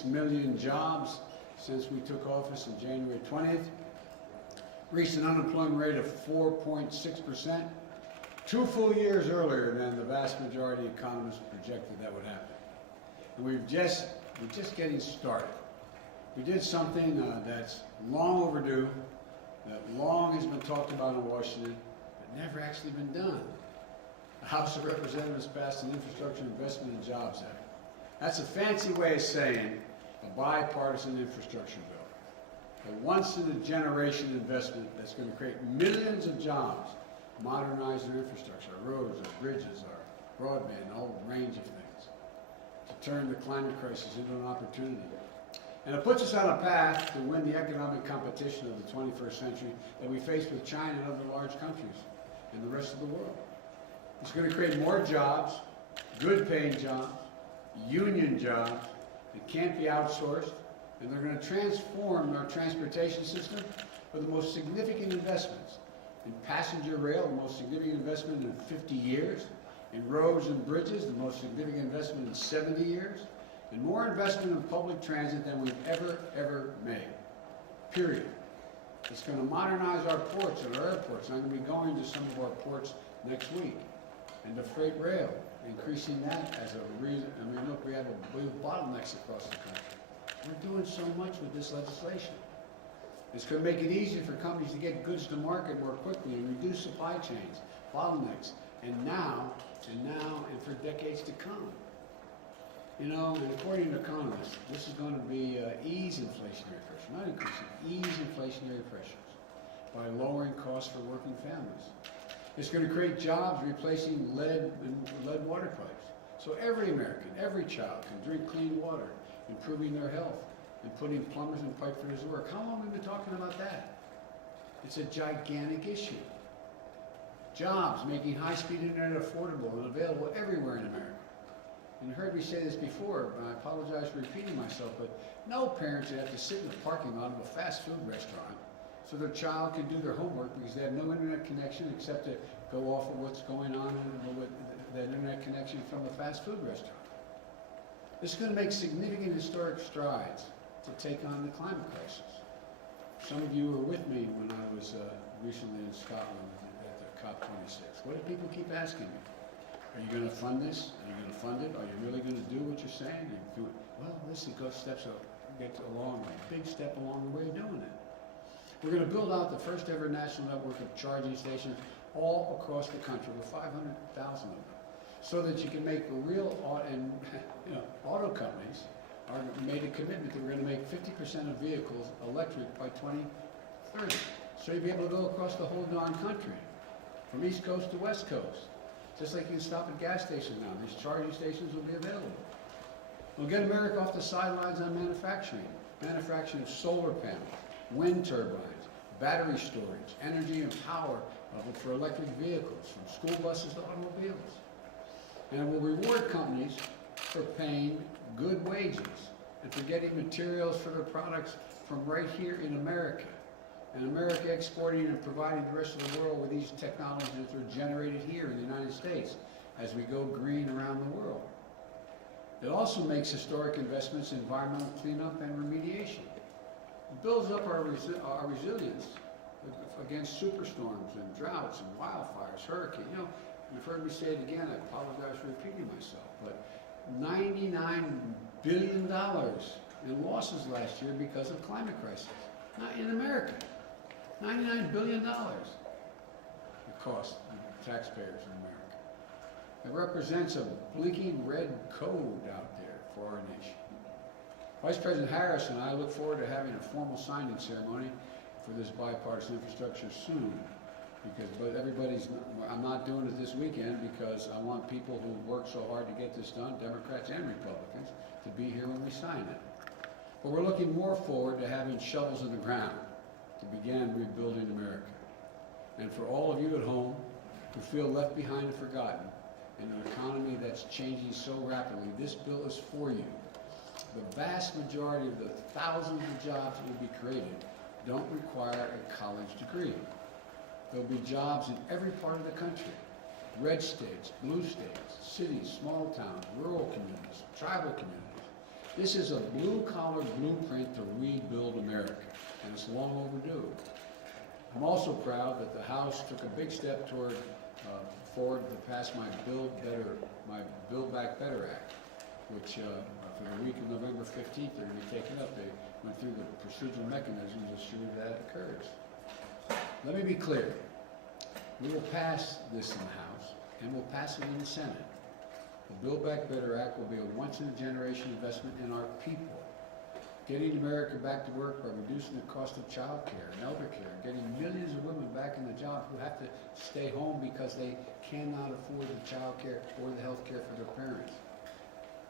6 million jobs since we took office on January 20th. Reached an unemployment rate of 4.6%, 2 full years earlier than the vast majority of economists projected that would happen. And we're just getting started. We did something that's long overdue, that long has been talked about in Washington, but never actually been done. The House of Representatives passed an Infrastructure Investment and Jobs Act. That's a fancy way of saying a bipartisan infrastructure bill. A once-in-a-generation investment that's going to create millions of jobs, modernize their infrastructure, our roads, our bridges, our broadband, a whole range of things, to turn the climate crisis into an opportunity. And it puts us on a path to win the economic competition of the 21st century that we face with China and other large countries and the rest of the world. It's going to create more jobs, good-paying jobs, union jobs that can't be outsourced, and they're going to transform our transportation system with the most significant investments in passenger rail, the most significant investment in 50 years, in roads and bridges, the most significant investment in 70 years, and more investment in public transit than we've ever made, period. It's going to modernize our ports and our airports, and I'm going to be going to some of our ports next week, and the freight rail, increasing that as a reason. I mean, look, we have bottlenecks across the country. We're doing so much with this legislation. It's going to make it easier for companies to get goods to market more quickly and reduce supply chains, bottlenecks, and now, and for decades to come. You know, and according to economists, this is going to be ease inflationary pressure, not increasing, ease inflationary pressures by lowering costs for working families. It's going to create jobs replacing lead water pipes. So every American, every child can drink clean water, improving their health, and putting plumbers and pipe fitters to work. How long have we been talking about that? It's a gigantic issue. Jobs, making high-speed internet affordable and available everywhere in America. And you heard me say this before, but I apologize for repeating myself, but no parent should have to sit in the parking lot of a fast food restaurant so their child can do their homework because they have no internet connection except to go off of what's going on with that internet connection from the fast food restaurant. This is going to make significant historic strides to take on the climate crisis. Some of you were with me when I was recently in Scotland at the COP26. What do people keep asking me? Are you going to fund this? Are you going to fund it? Are you really going to do what you're saying? Well, listen, go steps up, get along, a big step along the way of doing it. We're going to build out the first ever national network of charging stations all across the country with 500,000 of them, so that you can make a real, and auto companies are made a commitment that we're going to make 50% of vehicles electric by 2030. So you'll be able to go across the whole darn country, from East Coast to West Coast. Just like you can stop at gas stations now, these charging stations will be available. We'll get America off the sidelines on manufacturing of solar panels, wind turbines, battery storage, energy and power for electric vehicles, from school buses to automobiles. And we'll reward companies for paying good wages and for getting materials for their products from right here in America. And America exporting and providing the rest of the world with these technologies that are generated here in the United States as we go green around the world. It also makes historic investments in environmental cleanup and remediation. It builds up our resilience against superstorms and droughts and wildfires, hurricanes. You know, you've heard me say it again, I apologize for repeating myself, but $99 billion in losses last year because of climate crisis. Not in America. $99 billion it cost the taxpayers in America. It represents a blinking red code out there for our nation. Vice President Harris and I look forward to having a formal signing ceremony for this bipartisan infrastructure soon. I'm not doing it this weekend because I want people who work so hard to get this done, Democrats and Republicans, to be here when we sign it. But we're looking more forward to having shovels in the ground to begin rebuilding America. And for all of you at home who feel left behind and forgotten in an economy that's changing so rapidly, this bill is for you. The vast majority of the thousands of jobs that will be created don't require a college degree. There'll be jobs in every part of the country. Red states, blue states, cities, small towns, rural communities, tribal communities. This is a blue-collar blueprint to rebuild America, and it's long overdue. I'm also proud that the House took a big step forward to pass my Build Back Better Act, which for the week of November 15th, they're going to be taken up. They went through the procedural mechanisms to ensure that occurs. Let me be clear. We will pass this in the House, and we'll pass it in the Senate. The Build Back Better Act will be a once-in-a-generation investment in our people, getting America back to work by reducing the cost of child care and elder care, getting millions of women back in the job who have to stay home because they cannot afford the child care or the health care for their parents,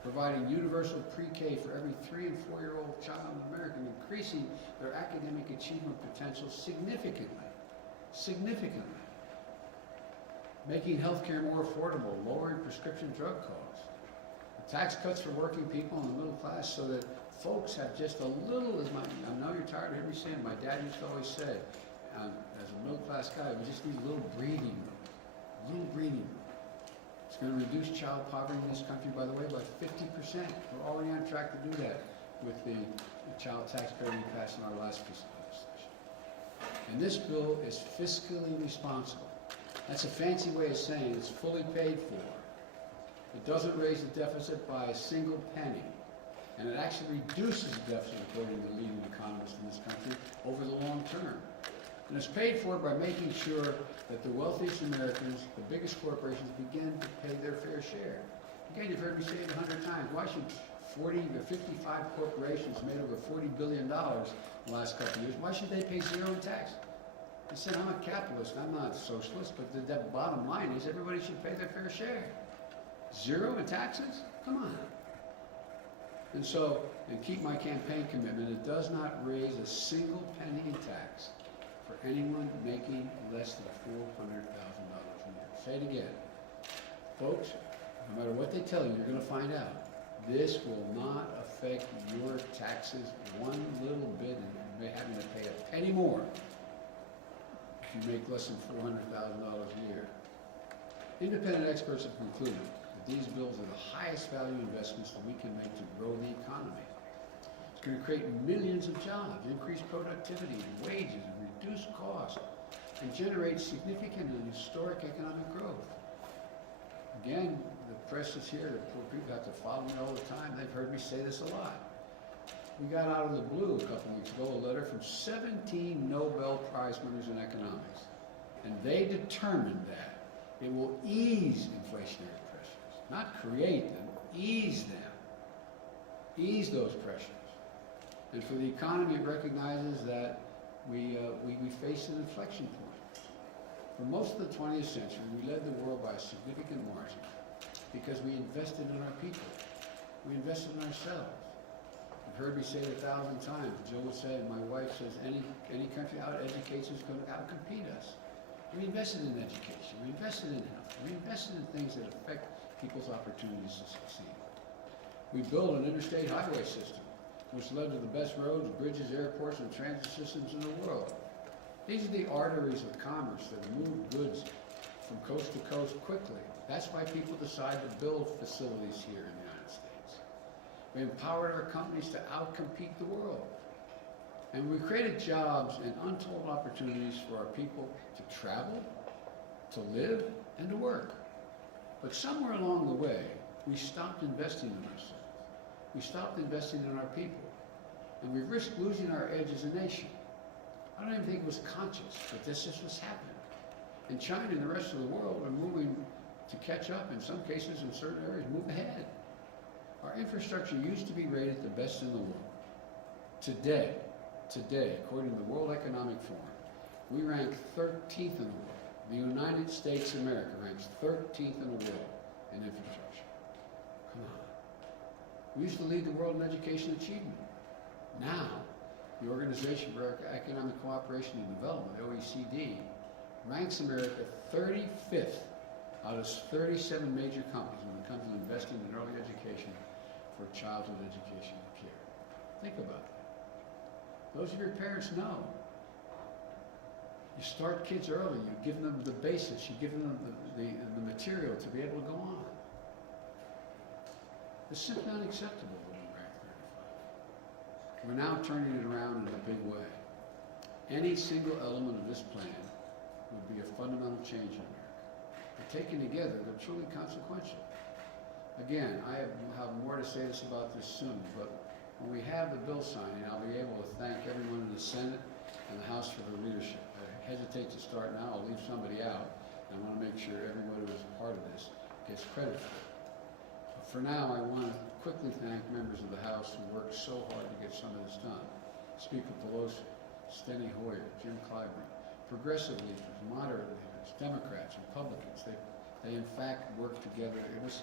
providing universal pre-K for every 3- and 4-year-old child in America, and increasing their academic achievement potential significantly, making health care more affordable, lowering prescription drug costs, tax cuts for working people and the middle class so that folks have just a little, I know you're tired of hearing me saying, my dad used to always say, as a middle class guy, we just need a little breathing room. It's going to reduce child poverty in this country, by the way, by 50%. We're already on track to do that with the child tax credit we passed in our last fiscal legislation. And this bill is fiscally responsible. That's a fancy way of saying it's fully paid for. It doesn't raise the deficit by a single penny. And it actually reduces the deficit, according to the leading economists in this country, over the long term. And it's paid for by making sure that the wealthiest Americans, the biggest corporations, begin to pay their fair share. Again, you've heard me say it 100 times. Why should 40 or 55 corporations made over $40 billion in the last couple of years, why should they pay zero in tax? I said, I'm a capitalist, I'm not a socialist, but the bottom line is everybody should pay their fair share. Zero in taxes? Come on. And so, and keep my campaign commitment, it does not raise a single penny in tax for anyone making less than $400,000 a year. Say it again. Folks, no matter what they tell you, you're going to find out. This will not affect your taxes one little bit, and you may having to pay a penny more if you make less than $400,000 a year. Independent experts have concluded that these bills are the highest value investments that we can make to grow the economy. It's going to create millions of jobs, increase productivity and wages, and reduce costs, and generate significant and historic economic growth. Again, the press is here, the poor people have to follow me all the time. They've heard me say this a lot. We got out of the blue a couple of weeks ago a letter from 17 Nobel Prize winners in economics, and they determined that it will ease inflationary pressures, not create them, ease them, ease those pressures. And for the economy, it recognizes that we face an inflection point. For most of the 20th century, we led the world by a significant margin because we invested in our people. We invested in ourselves. You've heard me say it 1,000 times. Jill would say, and my wife says, any country out-educates is going to out-compete us. We invested in education. We invested in health. We invested in things that affect people's opportunities to succeed. We built an interstate highway system, which led to the best roads, bridges, airports, and transit systems in the world. These are the arteries of commerce that move goods from coast to coast quickly. That's why people decide to build facilities here in the United States. We empowered our companies to outcompete the world. And we created jobs and untold opportunities for our people to travel, to live, and to work. But somewhere along the way, we stopped investing in ourselves. We stopped investing in our people. And we risked losing our edge as a nation. I don't even think it was conscious, but this is what's happening. And China and the rest of the world are moving to catch up, in some cases, in certain areas, move ahead. Our infrastructure used to be rated the best in the world. Today, according to the World Economic Forum, we rank 13th in the world. The United States of America ranks 13th in the world in infrastructure. Come on. We used to lead the world in education achievement. Now, the Organization for Economic Cooperation and Development, the OECD, ranks America 35th out of 37 major companies when it comes to investing in early education for childhood education and care. Think about that. Those of your parents know. You start kids early, you give them the basics, you give them the material to be able to go on. It's simply unacceptable that we rank We're now turning it around in a big way. Any single element of this plan would be a fundamental change in America. But taken together, they're truly consequential. Again, I have more to say about this soon, but when we have the bill signing, I'll be able to thank everyone in the Senate and the House for their leadership. I hesitate to start now, I'll leave somebody out, and I want to make sure everybody who was a part of this gets credit for it. But for now, I want to quickly thank members of the House who worked so hard to get some of this done. Speaker Pelosi, Steny Hoyer, Jim Clyburn, progressive leaders, moderate leaders, Democrats, Republicans. They in fact worked together. It was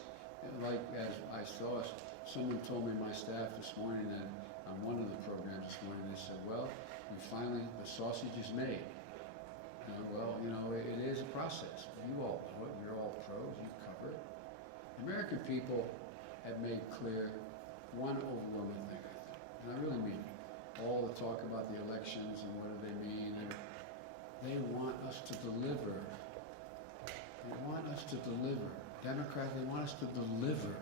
like, as I saw, someone told me, my staff this morning, that on one of the programs this morning, they said, well, the sausage is made. It is a process. You all know it. You're all pros. You cover it. The American people have made clear one overwhelming thing, I think, and I really mean it. All the talk about the elections and what do they mean, they want us to deliver. They want us to deliver. Democrats, they want us to deliver.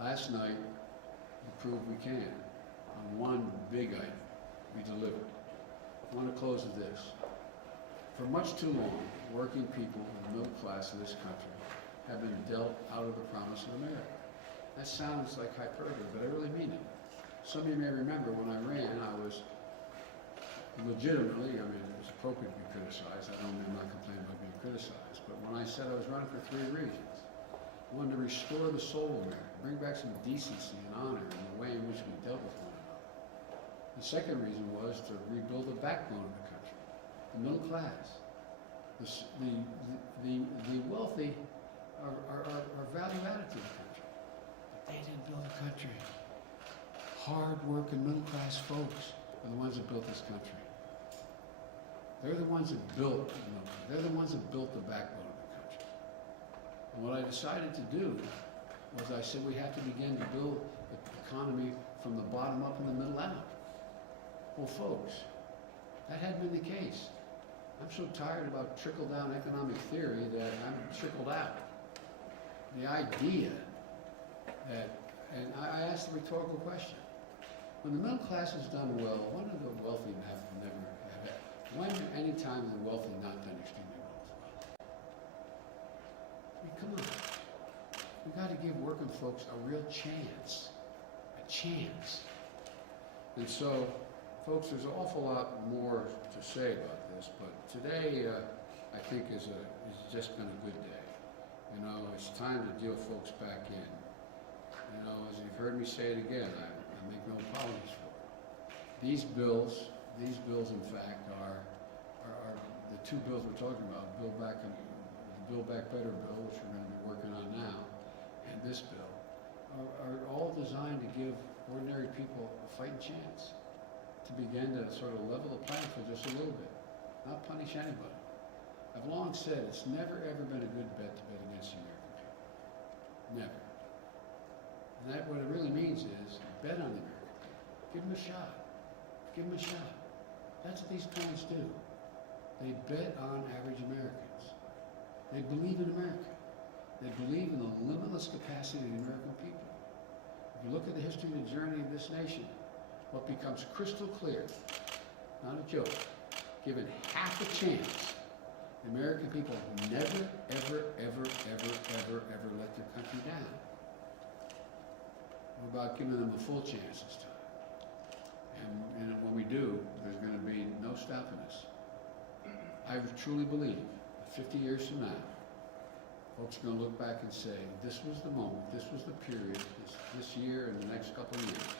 Last night, we proved we can. On one big item, we delivered. I want to close with this. For much too long, working people in the middle class of this country have been dealt out of the promise of America. That sounds like hyperbole, but I really mean it. Some of you may remember when I ran, I was legitimately, it was appropriate to be criticized. I'm not complaining about being criticized, but when I said I was running for 3 reasons. I wanted to restore the soul of America, bring back some decency and honor in the way in which we dealt with one another. The second reason was to rebuild the backbone of the country, the middle class. The wealthy are value added to the country, but they didn't build the country. Hard-working middle-class folks are the ones that built this country. They're the ones that built They're the ones that built the backbone of the country. And what I decided to do was I said we have to begin to build the economy from the bottom up and the middle out. Well, folks, that hadn't been the case. I'm so tired about trickle-down economic theory that I'm trickled out. The idea that, and I asked the rhetorical question, when the middle class has done well, when do the wealthy never have it? When any time the wealthy not done extremely well as well? Come on. We've got to give working folks a real chance. A chance. And so, folks, there's an awful lot more to say about this, but today I think is just been a good day. It's time to deal folks back in. As you've heard me say it again, I make no apologies for it. These bills in fact are the 2 bills we're talking about, the Build Back Better bill, which we're going to be working on now, and this bill, are all designed to give ordinary people a fighting chance to begin to sort of level the playing field just a little bit, not punish anybody. I've long said it's never ever been a good bet to bet against the American people. Never. And that what it really means is bet on the American people. Give them a shot. Give them a shot. That's what these plans do. They bet on average Americans. They believe in America. They believe in the limitless capacity of the American people. If you look at the history and the journey of this nation, what becomes crystal clear, not a joke, given half a chance, the American people never, ever, ever, ever, ever, ever let their country down. We're about giving them a full chance this time. And when we do, there's going to be no stopping us. I truly believe that 50 years from now, folks are going to look back and say, this was the moment, this was the period, this year and the next couple of years,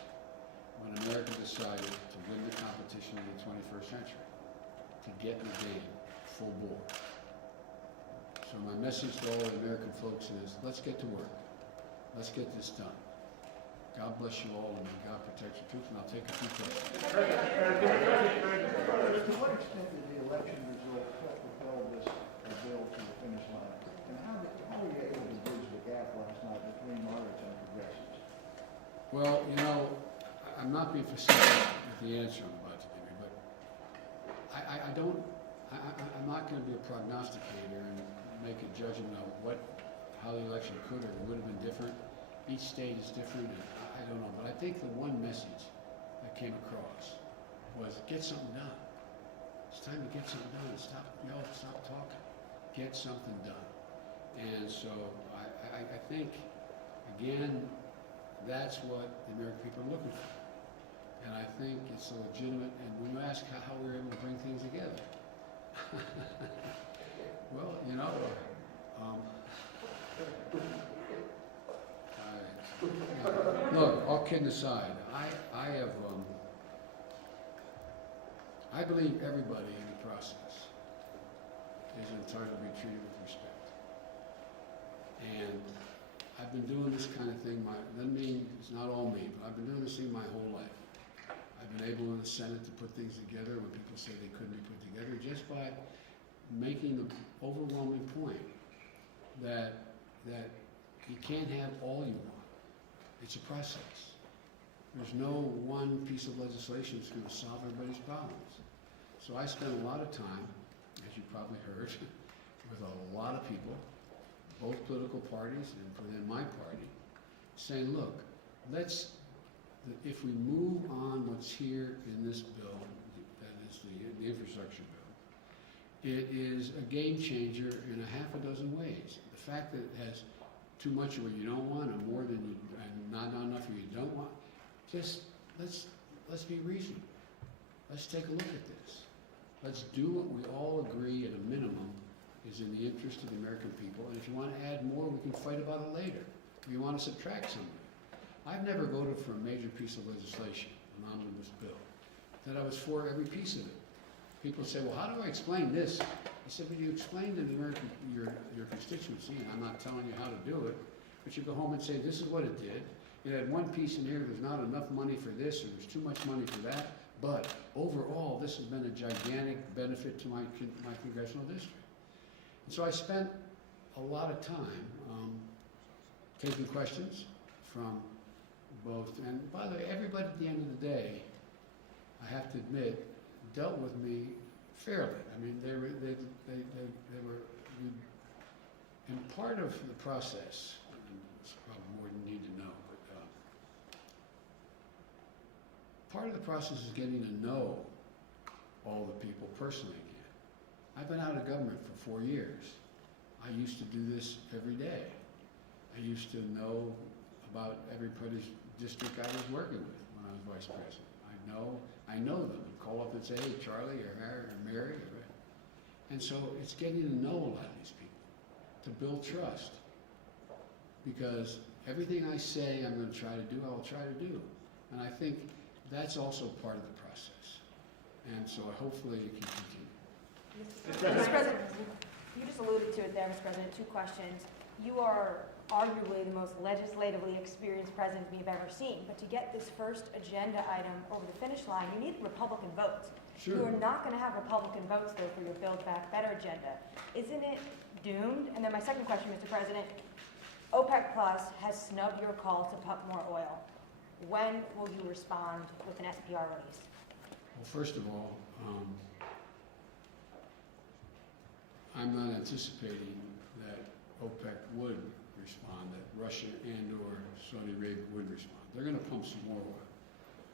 when America decided to win the competition of the 21st century, to get in the game full bore. So my message to all the American folks is, let's get to work. Let's get this done. God bless you all, and may God protect your troops, and I'll take a few questions. To what extent did the election result help propel this bill to the finish line? And how were you able to bridge the gap last night between moderates and progressives? Well, I'm not being facetious with the answer I'm about to give you, but I'm not going to be a prognosticator and make a judgment of how the election could or would have been different. Each state is different, and I don't know. But I think the one message that came across was get something done. It's time to get something done. Stop yelling, stop talking. Get something done. And so I think, again, that's what the American people are looking for. And I think it's a legitimate, and when you ask how we were able to bring things together, well, you know, look, all kidding aside, I believe everybody in the process is entitled to be treated with respect. And I've been doing this kind of thing, doesn't mean it's not all me, but I've been doing this thing my whole life. I've been able in the Senate to put things together when people say they couldn't be put together, just by making the overwhelming point that you can't have all you want. It's a process. There's no one piece of legislation that's going to solve everybody's problems. So I spent a lot of time, as you probably heard, with a lot of people, both political parties and within my party, saying, look, if we move on what's here in this bill, that is the infrastructure bill, it is a game changer in a half a dozen ways. The fact that it has too much of what you don't want and more than you, and not enough of what you don't want, just let's be reasonable. Let's take a look at this. Let's do what we all agree at a minimum is in the interest of the American people. And if you want to add more, we can fight about it later. If you want to subtract something. I've never voted for a major piece of legislation, an omnibus bill, that I was for every piece of it. People say, well, how do I explain this? I said, well, you explain to the American, your constituency, and I'm not telling you how to do it, but you go home and say, this is what it did. It had one piece in here, there's not enough money for this, or there's too much money for that, but overall, this has been a gigantic benefit to my congressional district. And so I spent a lot of time taking questions from both, and by the way, everybody at the end of the day, I have to admit, dealt with me fairly. I mean, they were, and part of the process, and it's probably more than you need to know, but part of the process is getting to know all the people personally again. I've been out of government for 4 years. I used to do this every day. I used to know about everybody's district I was working with when I was vice president. I know them. I call up and say, hey, Charlie or Harry or Mary. And so it's getting to know a lot of these people, to build trust. Because everything I say I'm going to try to do, I will try to do. And I think that's also part of the process. And so hopefully it can continue. Mr. President, you just alluded to it there, Mr. President. 2 questions. You are arguably the most legislatively experienced president we've ever seen. But to get this first agenda item over the finish line, you need Republican votes. Sure. You are not going to have Republican votes, though, for your Build Back Better agenda. Isn't it doomed? And then my second question, Mr. President, OPEC Plus has snubbed your call to pump more oil. When will you respond with an SPR release? Well, first of all, I'm not anticipating that OPEC would respond, that Russia and or Saudi Arabia would respond. They're going to pump some more oil.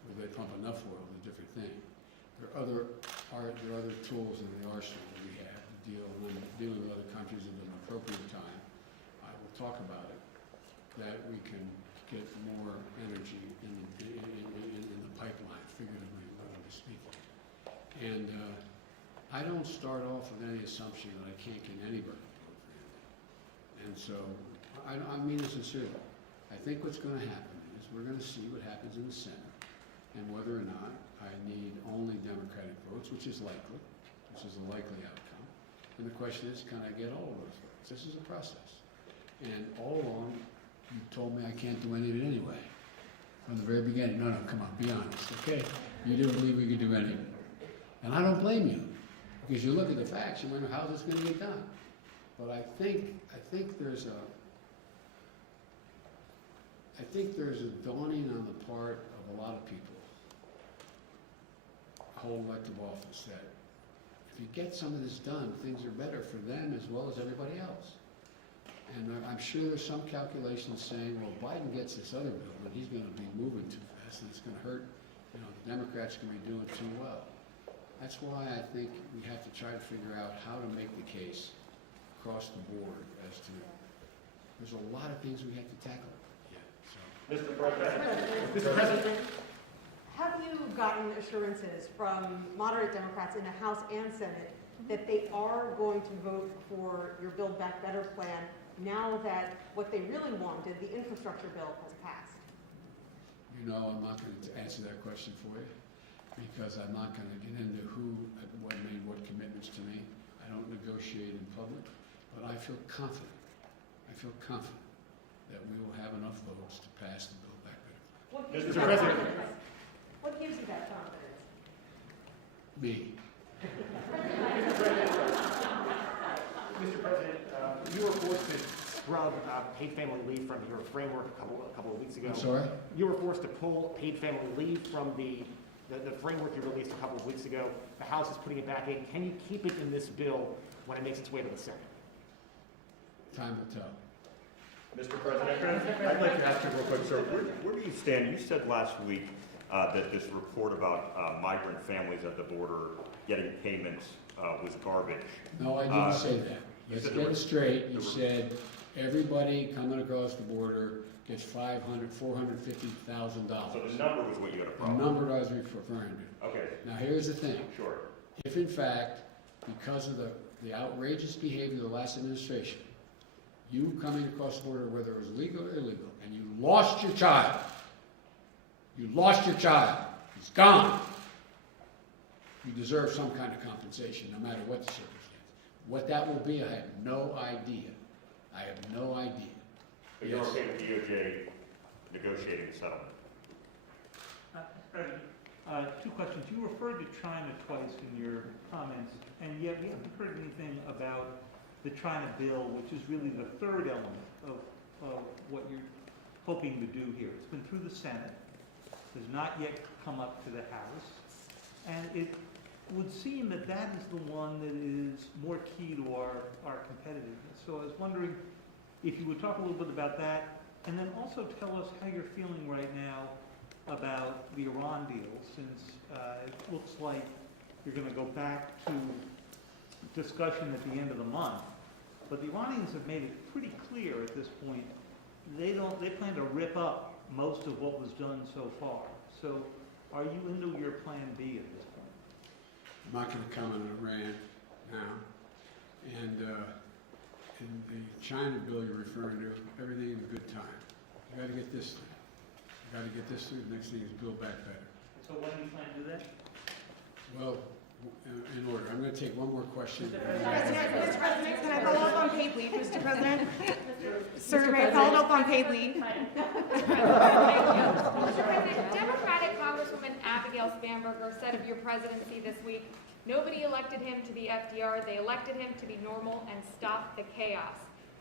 Whether they pump enough oil is a different thing. There are other tools in the arsenal that we have to deal with other countries at an appropriate time. I will talk about it, that we can get more energy in the pipeline, figuratively speaking. And I don't start off with any assumption that I can't get anybody to vote for anything. And so, I mean it sincerely. I think what's going to happen is we're going to see what happens in the Senate and whether or not I need only Democratic votes, which is a likely outcome. And the question is, can I get all of those votes? This is a process. And all along, you told me I can't do any of it anyway. From the very beginning, no, come on, be honest, okay? You didn't believe we could do any of it. And I don't blame you, because you look at the facts, you wonder how this is going to get done. But I think there's a dawning on the part of a lot of people, whole elective office, that if you get some of this done, things are better for them as well as everybody else. And I'm sure there's some calculations saying, well, Biden gets this other bill, and he's going to be moving too fast, and it's going to hurt you know, the Democrats can be doing too well. That's why I think we have to try to figure out how to make the case across the board as to, there's a lot of things we have to tackle yet, so. Mr. President. Mr. President. Have you gotten assurances from moderate Democrats in the House and Senate that they are going to vote for your Build Back Better plan now that what they really wanted, the infrastructure bill, has passed? You know, I'm not going to answer that question for you because I'm not going to get into who made what commitments to me. I don't negotiate in public, but I feel confident. I feel confident that we will have enough votes to pass the Build Back Better plan. What gives Mr. you that President. confidence? What gives you that confidence? Me. Mr. President, you were forced to scrub paid family leave from your framework a couple of weeks ago. I'm sorry? You were forced to pull paid family leave from the framework you released a couple of weeks ago. The House is putting it back in. Can you keep it in this bill when it makes its way to the Senate? Time will tell. Mr. President, I'd like to ask you real quick, sir, where do you stand? You said last week that this report about migrant families at the border getting payments was garbage. No, I didn't say that. Let's said get it straight. You the- said everybody coming across the border gets $450,000. So the number was what you had a The problem with? number I was referring to. Okay, Now, here's the thing. sure. If in fact, because of the outrageous behavior of the last administration, you coming across the border, whether it was legal or illegal, and you lost your child, he's gone, you deserve some kind of compensation, no matter what the circumstance. What that will be, I have no idea. I have no idea. But you're Yes. okay with DOJ negotiating a settlement? President, two questions. You referred to China twice in your comments, and yet we haven't heard anything about the China bill, which is really the third element of what you're hoping to do here. It's been through the Senate, has not yet come up to the House, and it would seem that that is the one that is more key to our competitiveness. So I was wondering if you would talk a little bit about that, and then also tell us how you're feeling right now about the Iran deal, since it looks like you're going to go back to discussion at the end of the month. But the Iranians have made it pretty clear at this point, they plan to rip up most of what was done so far. So are you into your plan B at this point? I'm not going to comment on Iran now. And in the China bill you're referring to, everything in good time. You got to get this through. You got to get this through. The next thing is Build Back Better. So when do you plan to do that? Well, in order. I'm going to take one more question. Mr. President, can I follow up on paid leave, Mr. President? Sir, may I follow up on paid leave? Mr. President, Democratic Congresswoman Abigail Spanberger said of your presidency this week, nobody elected him to be FDR, they elected him to be normal and stop the chaos.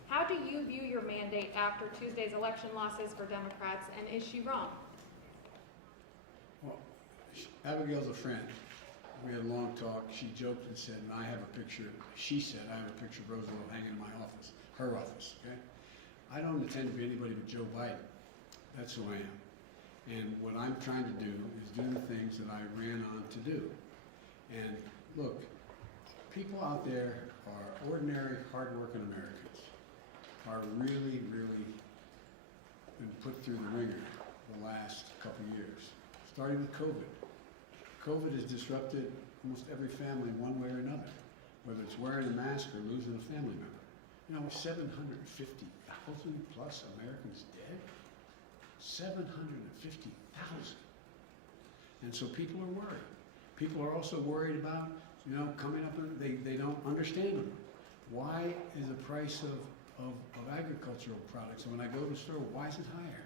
How do you view your mandate after Tuesday's election losses for Democrats, and is she wrong? Well, Abigail's a friend. We had a long talk. She joked and said, and I have a picture, she said, I have a picture of Roosevelt hanging in my office, her office, okay? I don't intend to be anybody but Joe Biden. That's who I am. And what I'm trying to do is do the things that I ran on to do. And look, people out there are ordinary, hardworking Americans, are really, really been put through the ringer the last couple of years, starting with COVID. COVID has disrupted almost every family one way or another, whether it's wearing a mask or losing a family member. You know, 750,000 plus Americans dead. 750,000. And so people are worried. People are also worried about, you know, coming up, they don't understand them. Why is the price of agricultural products, and when I go to the store, why is it higher?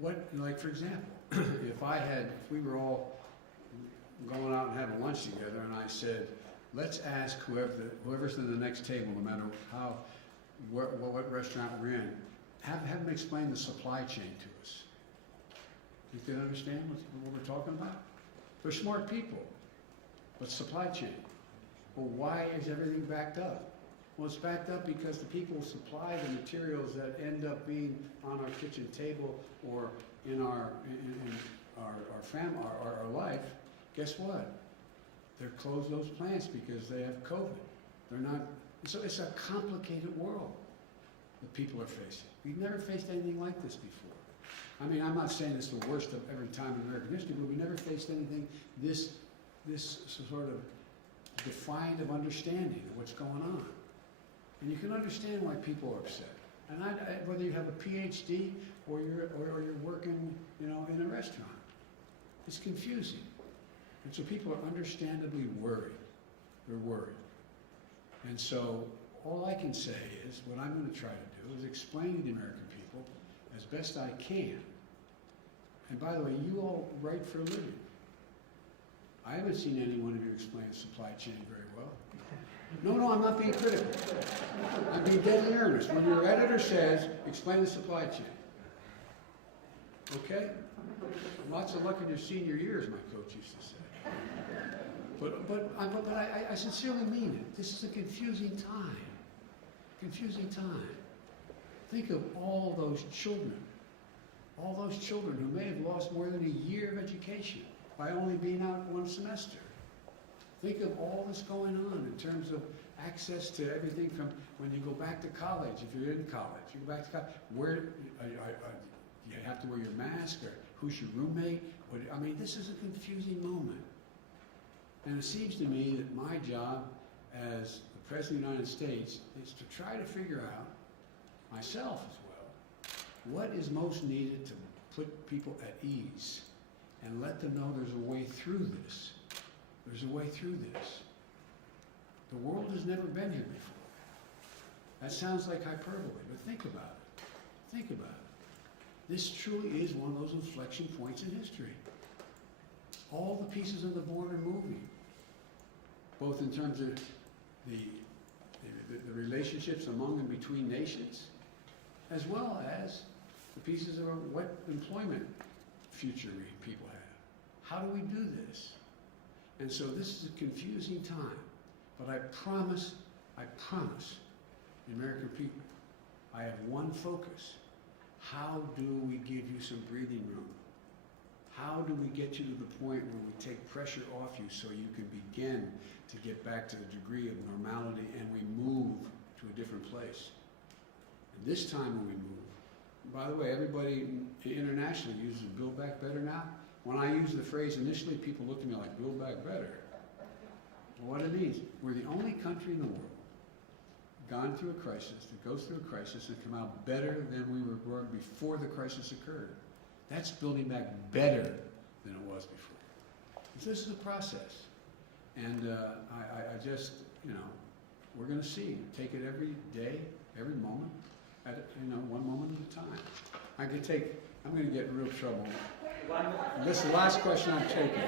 What, like for example, if we were all going out and having lunch together, and I said, let's ask whoever's in the next table, no matter what restaurant we're in, have them explain the supply chain to us. You can understand what we're talking about? They're smart people, but supply chain. Well, why is everything backed up? Well, it's backed up because the people supply the materials that end up being on our kitchen table or in our life, guess what? They're closed those plants because they have COVID. They're not, so it's a complicated world that people are facing. We've never faced anything like this before. I mean, I'm not saying it's the worst of every time in American history, but we never faced anything this sort of defiant of understanding of what's going on. And you can understand why people are upset. And whether you have a PhD or you're working, in a restaurant, it's confusing. And so people are understandably worried. They're worried. And so all I can say is, what I'm going to try to do is explain to the American people as best I can. And by the way, you all write for a living. I haven't seen any one of you explain the supply chain very well. No, I'm not being critical. I'm being deadly earnest. When your editor says, explain the supply chain. Okay? Lots of luck in your senior years, my coach used to say. But I sincerely mean it. This is a confusing time. Confusing time. Think of all those children who may have lost more than a year of education by only being out one semester. Think of all that's going on in terms of access to everything from when you go back to college, if you're in college, you go back to college, where you have to wear your mask, or who's your roommate? I mean, this is a confusing moment. And it seems to me that my job as the President of the United States is to try to figure out, myself as well, what is most needed to put people at ease and let them know there's a way through this. There's a way through this. The world has never been here before. That sounds like hyperbole, but think about it. Think about it. This truly is one of those inflection points in history. All the pieces of the board are moving, both in terms of the relationships among and between nations, as well as the pieces of what employment future people have. How do we do this? And so this is a confusing time, but I promise the American people, I have one focus. How do we give you some breathing room? How do we get you to the point where we take pressure off you so you can begin to get back to the degree of normality and we move to a different place? And this time when we move, by the way, everybody internationally uses Build Back Better now. When I used the phrase initially, people looked at me like, Build Back Better. Well, what it means, we're the only country in the world gone through a crisis, that goes through a crisis and come out better than we were before the crisis occurred. That's building back better than it was before. So this is a process. And I just, we're going to see. Take it every day, every moment, one moment at a time. I'm going to get in real trouble. And this is the last question I'm taking.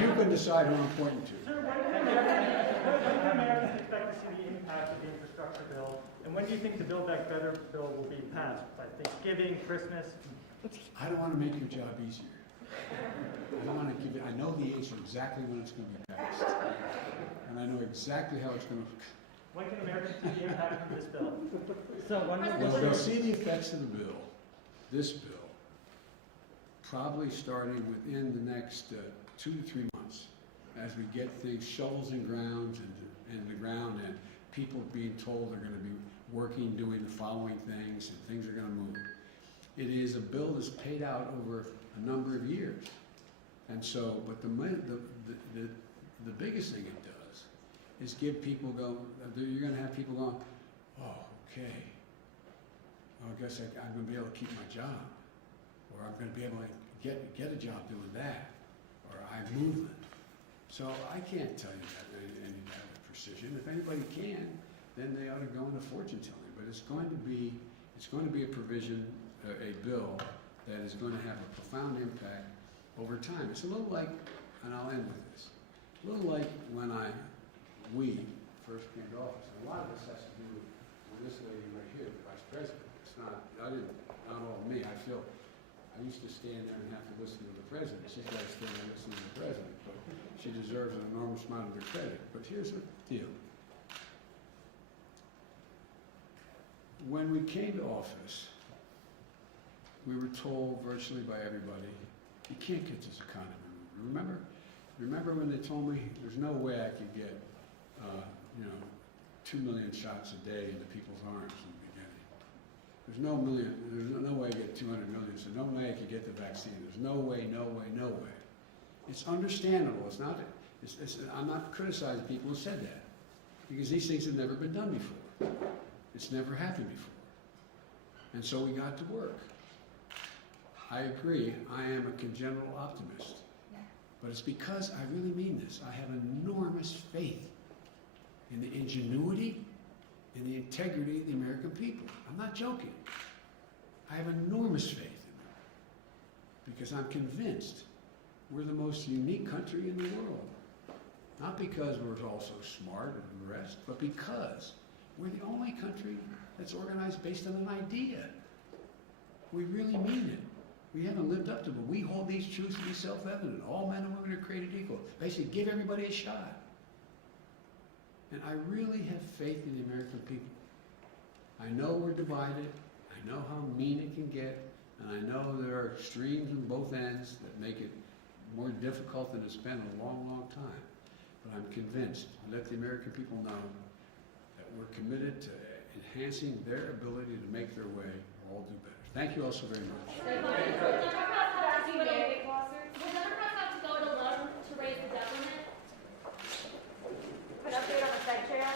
You can decide who I'm pointing to. Sir, when do Americans expect to see the impact of the infrastructure bill? And when do you think the Build Back Better bill will be passed? By Thanksgiving, Christmas? I don't want to make your job easier. I know the answer exactly when it's going to be passed. And I know exactly how it's going to. When can Americans see the impact of this bill? Well, they'll see the effects of the bill, this bill, probably starting within the next 2 to 3 months, as we get things, shovels in the ground, and people being told they're going to be working, doing the following things, and things are going to move. It is a bill that's paid out over a number of years. And so, but the biggest thing it does is give people you're going to have people going, oh, okay, well, I guess I'm going to be able to keep my job, or I'm going to be able to get a job doing that, or I'm moving. So I can't tell you that with any kind of precision. If anybody can, then they ought to go into fortune telling. But it's going to be a provision, a bill that is going to have a profound impact over time. It's a little like, and I'll end with this, a little like when we first came to office. And a lot of this has to do with this lady right here, the vice president. It's not all me. I used to stand there and have to listen to the president. She's got to stand there and listen to the president. But she deserves an enormous amount of the credit. But here's the deal. When we came to office, we were told virtually by everybody, You can't get this economy moving. Remember when they told me there's no way I could get, 2 million shots a day into people's arms in the beginning. There's no way I get 200 million, so no way I could get the vaccine. There's no way, no way, no way. It's understandable. I'm not criticizing people who said that, because these things have never been done before. It's never happened before. And so we got to work. I agree, I am a congenital optimist. But it's because I really mean this. I have enormous faith in the ingenuity and the integrity of the American people. I'm not joking. I have enormous faith in them because I'm convinced we're the most unique country in the world. Not because we're all so smart and the rest, but because we're the only country that's organized based on an idea. We really mean it. We haven't lived up to it. We hold these truths to be self-evident. All men and women are created equal. Basically, give everybody a shot. And I really have faith in the American people. I know we're divided. I know how mean it can get. And I know there are extremes on both ends that make it more difficult than it's been in a long, long time. But I'm convinced, let the American people know that we're committed to enhancing their ability to make their way or all do better. Thank you all so very much. Will Democrats have to go it alone to raise the debt limit? Put update on the Fed chair.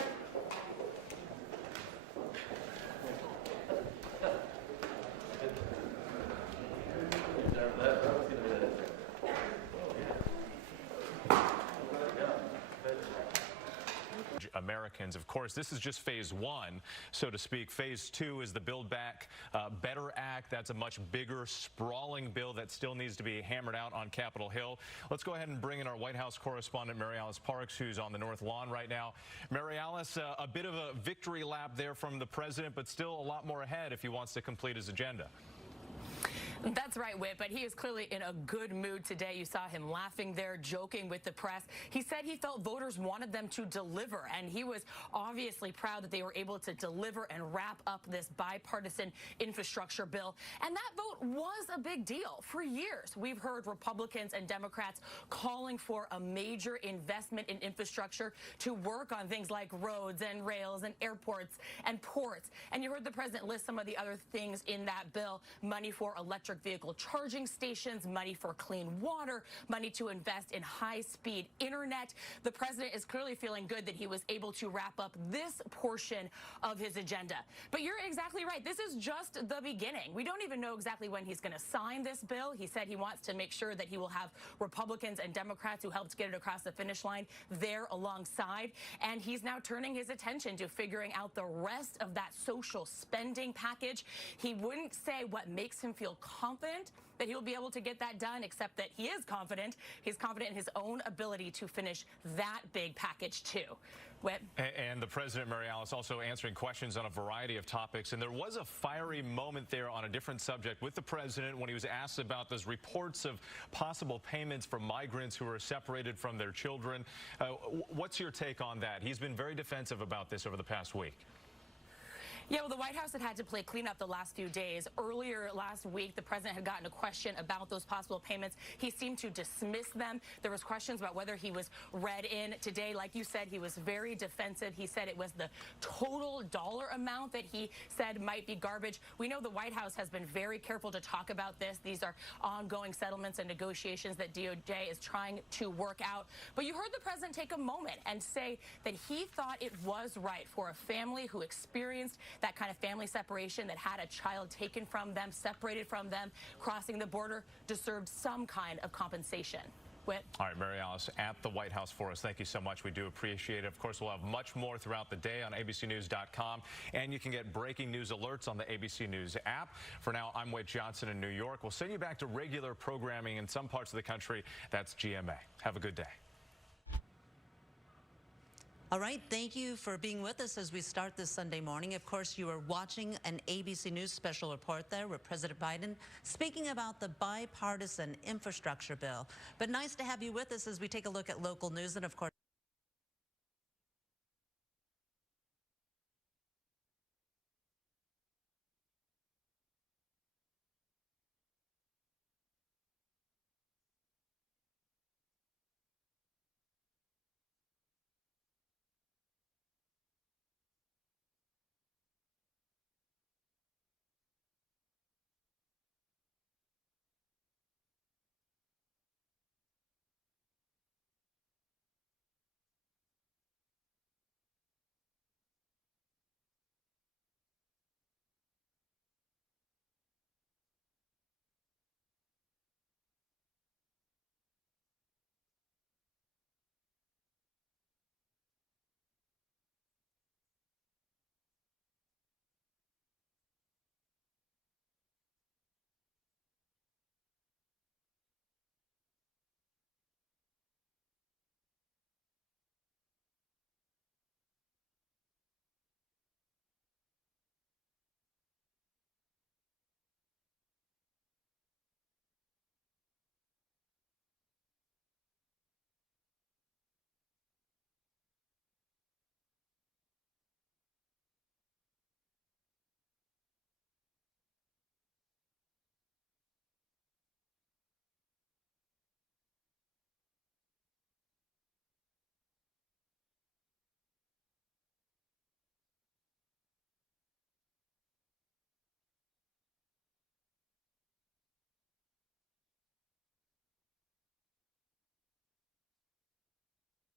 Americans. Of course, this is just phase one, so to speak. Phase two is the Build Back Better Act. That's a much bigger, sprawling bill that still needs to be hammered out on Capitol Hill. Let's go ahead and bring in our White House correspondent, Mary Alice Parks, who's on the North Lawn right now. Mary Alice, a bit of a victory lap there from the president, but still a lot more ahead if he wants to complete his agenda. That's right, Whit, but he is clearly in a good mood today. You saw him laughing there, joking with the press. He said he felt voters wanted them to deliver, and he was obviously proud that they were able to deliver and wrap up this bipartisan infrastructure bill. And that vote was a big deal. For years, we've heard Republicans and Democrats calling for a major investment in infrastructure to work on things like roads and rails and airports and ports. And you heard the president list some of the other things in that bill: money for electric vehicle charging stations, money for clean water, money to invest in high-speed internet. The president is clearly feeling good that he was able to wrap up this portion of his agenda. But you're exactly right. This is just the beginning. We don't even know exactly when he's going to sign this bill. He said he wants to make sure that he will have Republicans and Democrats who helped get it across the finish line there alongside. And he's now turning his attention to figuring out the rest of that social spending package. He wouldn't say what makes him feel confident that he'll be able to get that done, except that he is confident. He's confident in his own ability to finish that big package too. Whit? And the president, Mary Alice, also answering questions on a variety of topics. And there was a fiery moment there on a different subject with the president when he was asked about those reports of possible payments for migrants who are separated from their children. What's your take on that? He's been very defensive about this over the past week. Yeah, well, the White House had had to play cleanup the last few days. Earlier last week, the president had gotten a question about those possible payments. He seemed to dismiss them. There was questions about whether he was read in. Today, like you said, he was very defensive. He said it was the total dollar amount that he said might be garbage. We know the White House has been very careful to talk about this. These are ongoing settlements and negotiations that DOJ is trying to work out. But you heard the president take a moment and say that he thought it was right for a family who experienced that kind of family separation, that had a child taken from them, separated from them, crossing the border, deserved some kind of compensation. Whit? All right, Mary Alice at the White House for us. Thank you so much. We do appreciate it. Of course, we'll have much more throughout the day on abcnews.com, and you can get breaking news alerts on the ABC News app. For now, I'm Whit Johnson in New York. We'll send you back to regular programming in some parts of the country. That's GMA. Have a good day. All right, thank you for being with us as we start this Sunday morning. Of course, you are watching an ABC News special report there with President Biden speaking about the bipartisan infrastructure bill. But nice to have you with us as we take a look at local news and, of course,